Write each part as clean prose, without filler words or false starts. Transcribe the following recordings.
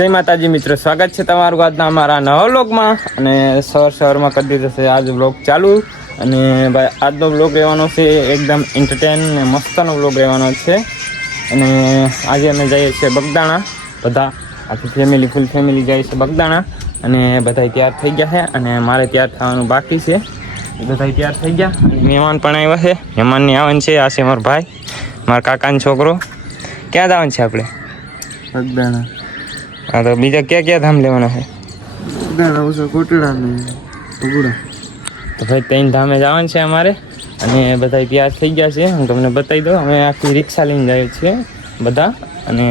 જય માતાજી મિત્રો, સ્વાગત છે તમારું આજના અમારા નવા વ્લોગમાં. અને સવારમાં કરી દીધો છે આજ વ્લોગ ચાલુ. અને ભાઈ આજનો વ્લોગ રહેવાનો છે એકદમ એન્ટરટેન ને મસ્તનો વ્લોગ રહેવાનો છે. અને આજે અમે જઈએ છીએ બગદાણા, બધા આખી ફેમિલી ફૂલ ફેમિલી જાય છે બગદાણા. અને બધા તૈયાર થઈ ગયા છે અને મારે તૈયાર થવાનું બાકી છે. બધા તૈયાર થઈ ગયા, મહેમાન પણ આવ્યા છે. મહેમાનની આવવાનું છે. આ છે મારો ભાઈ, મારા કાકાનો છોકરો. ક્યાં જવાનું છે આપણે? બગદાણા. હા, તો બીજા ક્યાં ક્યાં ધામ લેવાના છે? કોટડા ને ભગુડા. તો ભાઈ 3 ધામે જવાનું છે અમારે. અને બધા તૈયાર થઈ ગયા છે. હું તમને બતાવી દઉં. અમે આખી રિક્ષા લઈને જઈએ છીએ બધા. અને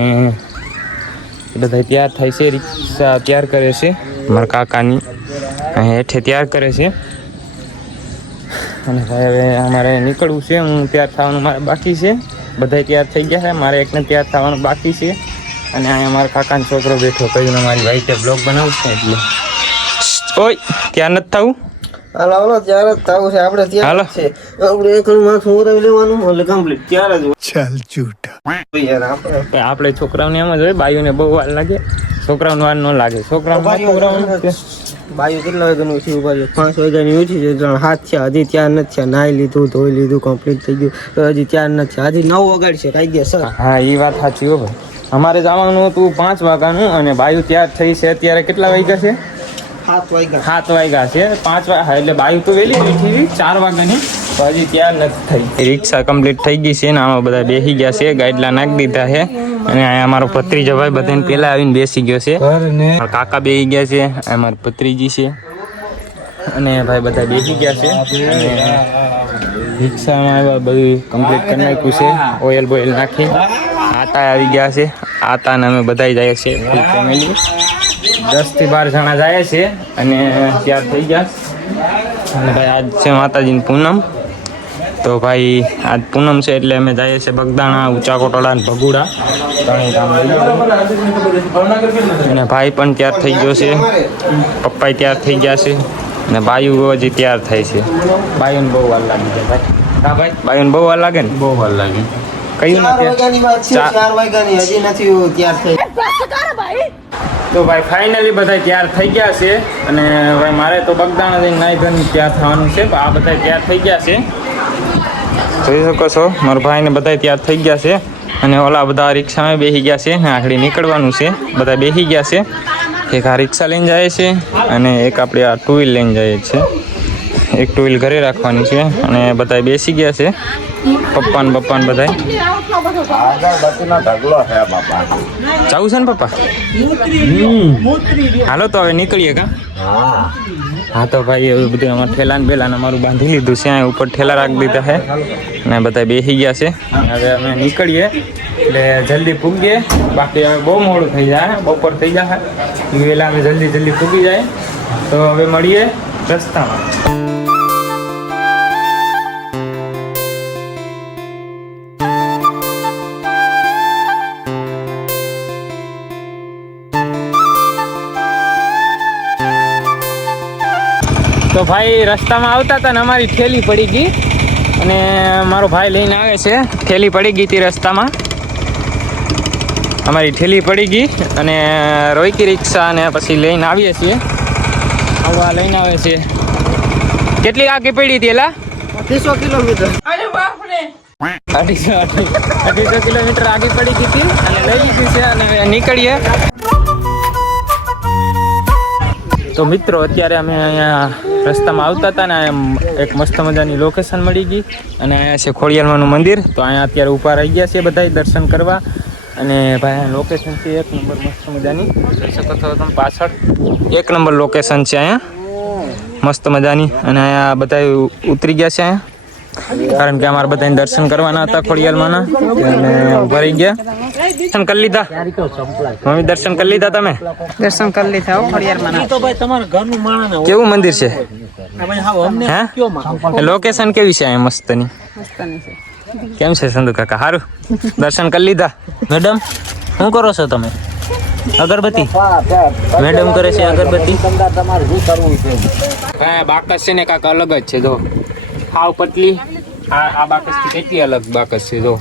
બધા તૈયાર થાય છે, રિક્ષા તૈયાર કરે છે મારા કાકાની હેઠે તૈયાર કરે છે. અને ભાઈ હવે અમારે નીકળવું છે. હું તૈયાર થવાનું મારે બાકી છે. બધા તૈયાર થઈ ગયા છે, મારે એકને તૈયાર થવાનું બાકી છે. અને અહીંયા મારા કાકાનો છોકરો બેઠો કહ્યું મારી ભાઈ તે બ્લોગ બનાવું છે એટલે. ઓય ત્યાં નથી થવું. હાલો ત્યારે જ થવું છે. આપણે ત્યાં છે. આપણે એકલું માથું ઓરાવી લેવાનું એટલે કમ્પ્લીટ ત્યારે જ. ચાલ ચૂટા યાર આપણે છોકરાઓને એમ જ હોય, બાઈઓને બહુ વાર લાગે, છોકરાઓને વાર ન લાગે. છોકરાઓને બાયું કેટલા વાગ્યાનું ઉઠી ઉભા 5 વાગ્યાની ઉઠી છે. 7 થયા હજી ત્યાં નથી થયા. નાહી લીધું, ધોઈ લીધું, કમ્પ્લીટ થઈ ગયું તો હજી ત્યાં નથી થયા. હજી 9 વાગ્યા છે કાયદેસર. હા એ વાત સાચી હો ભાઈ. અમારે જવાનું હતું 5 વાગ્યાનું અને બાયું તૈયાર થઈ છે. અત્યારે કેટલા વાગ્યા છે? 7 વાગ્યા છે. 5 વાગ્યા એટલે બાયું તો વહેલી ઉઠી 4 વાગ્યાની, તો હજી તૈયાર નથી થઈ. રિક્ષા કમ્પ્લીટ થઈ ગઈ છે ને આમાં બધા બેસી ગયા છે, ગાઈડલા નાખી દીધા છે. અને અહીંયા અમારો ભત્રીજો ભાઈ બધાને પહેલા આવીને બેસી ગયો છે. કાકા બેસી ગયા છે, અમારો ભત્રીજી છે. અને ભાઈ બધા બેસી ગયા છે. અને રિક્ષામાં બધું કમ્પ્લીટ કરી નાખ્યું છે, ઓઇલ બોઇલ નાખી. આતા આવી ગયા છે. આતાને અમે બધા જઈએ છીએ ફૂલ ફેમિલી. 10 થી 12 જણા જાય છે અને તૈયાર થઈ ગયા. અને ભાઈ આજ છે માતાજીની પૂનમ. તો ભાઈ આજ પૂનમ છે એટલે અમે જઈએ છીએ બગદાણા, ઊંચા કોટડા અને ભગુડા. અને ભાઈ પણ તૈયાર થઈ ગયો છે, પપ્પા તૈયાર થઈ ગયા છે. અને બાયુ હજી તૈયાર થાય છે. બાયુને બહુ વાર લાગી છે ભાઈ. હા ભાઈ, બાયુને બહુ વાર લાગે ને? બહુ વાર લાગે. કયું 4 વાગ્યાની હજી નથી તૈયાર થઈ. તો ભાઈ ફાઇનલી બધા તૈયાર થઈ ગયા છે. અને ભાઈ મારે તો બગદાણા જઈને નાઈ ધોઈને તૈયાર થવાનું છે. આ બધા તૈયાર થઈ ગયા છે, જોઈ શકો છો. મારા ભાઈને બધા તૈયાર થઈ ગયા છે. અને ઓલા બધા રિક્ષામાં બેસી ગયા છે ને આગળ નીકળવાનું છે. બધા બેસી ગયા છે. એક આ રિક્ષા લઈને જાય છે અને એક આપણે આ 2 વ્હીલ લઈને જઈએ છીએ. એક 2 વ્હીલ ઘરે રાખવાની છે. અને બધા બેસી ગયા છે, પપ્પા ને બધા. જવું છે ને પપ્પા? હાલો તો હવે નીકળીએ કા? હા તો ભાઈ એવું બધું અમારે ઠેલા ને બેલાને અમારું બાંધી લીધું છે. અહીંયા ઉપર ઠેલા રાખી દીધા છે અને બધા બેસી ગયા છે. હવે અમે નીકળીએ એટલે જલ્દી પૂગીએ, બાકી હવે બહુ મોડું થઈ જાય, બપોર થઈ જાય. વહેલા અમે જલ્દી પૂગી જાય. તો હવે મળીએ રસ્તામાં. તો ભાઈ રસ્તામાં આવતા હતા ને અમારી થેલી પડી ગઈ. અને મારો ભાઈ લઈને આવે છે. થેલી પડી ગઈ હતી રસ્તામાં, અમારી થેલી પડી ગઈ. અને રોકી રિક્ષા અને પછી લઈને આવીએ છીએ. આવા લઈને આવે છે. કેટલી આગી પડી હતી એલા? 250 કિલોમીટર. અરે બાપ રે, 250 કિલોમીટર આગી પડી ગઈ હતી અને લઈ લીધી છે. અને નીકળીએ. તો મિત્રો અત્યારે અમે અહીંયા રસ્તામાં આવતા હતા ને એક મસ્ત મજાની લોકેશન મળી ગઈ. અને અહીંયા છે ખોડિયારમાંનું મંદિર. તો અહીંયા અત્યારે ઊભા રહી ગયા છે બધા દર્શન કરવા. અને ભાઈ લોકેશન છે 1 નંબર મસ્ત મજાની. જોઈ શકો છો તમે પાછળ 1 નંબર લોકેશન છે અહીંયા મસ્ત મજાની. અને અહીંયા બધા ઉતરી ગયા છે અહીંયા, કારણ કે અમારે બધાને દર્શન કરવાના હતા ખોડિયારમાંના. અને ઊભા રહી ગયા. દર્શન કરી લીધા મમ્મી? દર્શન કરી લીધા તમે? દર્શન કરી લીધા ખોડિયારમાંના. તો ભાઈ તમારા ઘરનું માણસ કેવું મંદિર છે? હે, લોકેશન કેવી છે અહીંયા મસ્તની? કેમ છે સંદુ કાકા? સારું, દર્શન કરી લીધા? મેડમ શું કરો છો તમે? અગરબત્તી મેડમ કરે છે અગરબત્તી. તમારે શું કરવું છે? હા બાકસ છે ને કાક અલગ જ છે. જો હાવ પતલી, આ બાકસ થી કેટલી અલગ બાકસ છે. જો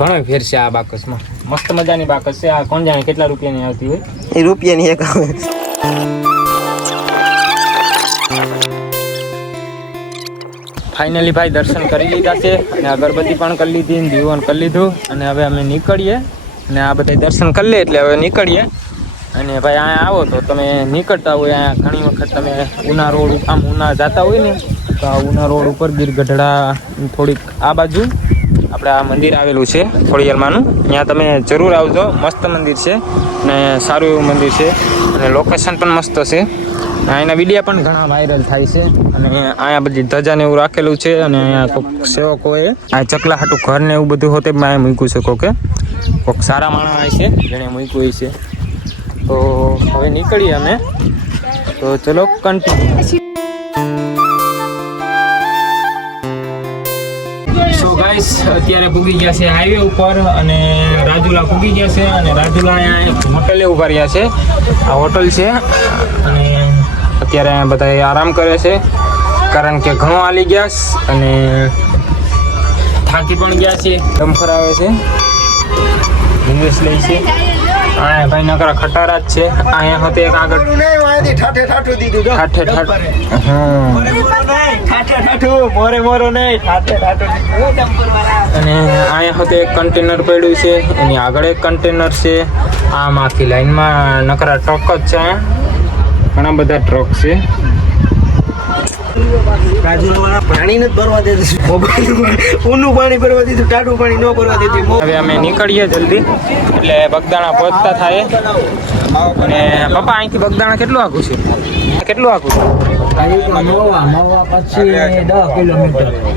ઘણો ફેર છે આ બાકસમાં. મસ્ત મજાની બાકસ છે. આ કોણ જાણે કેટલા રૂપિયાની આવતી હોય. એ રૂપિયાની એક આવે. ફાઇનલી ભાઈ દર્શન કરી લીધા છે અને અગરબત્તી પણ કરી લીધી, દીવન કરી લીધું અને હવે અમે નીકળીએ. અને આ બધા દર્શન કરી લે એટલે હવે નીકળીએ. અને ભાઈ અહીંયા આવો તો તમે નીકળતા હોય અહીંયા ઘણી વખત તમે ઉના રોડ આમ ઉના જતા હોય ને તો આ ઉના રોડ ઉપર ગીર ગઢડા થોડીક આ બાજુ આપણે આ મંદિર આવેલું છે ખોડિયારમાંનું. ત્યાં તમે જરૂર આવજો. મસ્ત મંદિર છે અને સારું એવું મંદિર છે અને લોકેશન પણ મસ્ત છે. અહીંના વિડીયા પણ ઘણા વાયરલ થાય છે અને અહીંયા બધી ધજાને એવું રાખેલું છે અને અહીંયા કોઈક સેવકોએ આ ચકલા હાટું ઘર ને એવું બધું હોતે મેં મૂક્યું છે કોકે કોઈક સારા માણસ છે જેણે મૂક્યું છે. તો હવે નીકળીએ અમે. તો ચલો કન્ટિન્યુ. સો ગાઈસ અત્યારે પૂગી ગયા છે હાઈવે ઉપર અને રાજુલા પૂગી ગયા છે અને રાજુલા અહીંયા હોટલે ઉભા રહ્યા છે. આ હોટલ છે અને અત્યારે બધા આરામ કરે છે કારણ કે ઘણો હાલી ગયા અને થાકી પણ ગયા છે. ડમ્ફર આવે છે, ઇંગ્લિશ લે છે. હા ભાઈ નકરા ખટારા જ છે. અહીંયા હોતે એક આગળ ઠાઠે ઠાઠું દીધું ઠાઠે ઠાઠું. મોરે મોરો નહીં ઠાઠે ઠાઠું. અને અહીંયા હોતે એક કન્ટેનર પડ્યું છે, એની આગળ એક કન્ટેનર છે. આમ આખી લાઈનમાં નકરા ટ્રક જ છે. અહીંયા ઘણા બધા ટ્રક છે. પાણી નથી ભરવા દેતું, ઊનું પાણી ભરવા દીધું, ટાઢું પાણી ન ભરવા દેતું. હવે અમે નીકળીએ જલ્દી એટલે બગદાણા પહોંચતા થાય. અને પપ્પા અહીંથી બગદાણા કેટલું આઘું છે? કેટલું આઘું છે?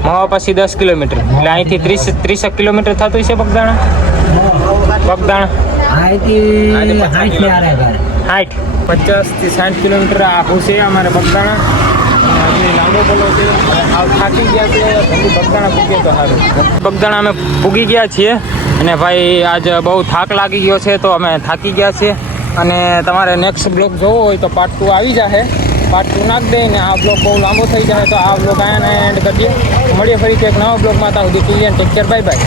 મવા પછી 10 કિલોમીટર. એટલે અહીંથી 30 કિલોમીટર થતું છે બગદાણા. 50 થી 60 કિલોમીટર આઘું છે અમારે બગદાણા. હજી લાંબો બોલો છે. થાકી ગયા છે બગદાણા પૂગીએ તો સારું. બગદાણા અમે પૂગી ગયા છીએ અને ભાઈ આજ બહુ થાક લાગી ગયો છે તો અમે થાકી ગયા છીએ. અને તમારે નેક્સ્ટ બ્લોગ જોવો હોય તો પાર્ટ 2 આવી જશે. પાર્ટ 2 નાખ દે ને આ બ્લોગ બહુ લાંબો થઈ જાય તો આ બ્લોગ અહીંયા એન્ડ કરીએ. મળીએ ફરીથી એક નવા બ્લોગમાં. ત્યાં સુધી clear take care, bye bye.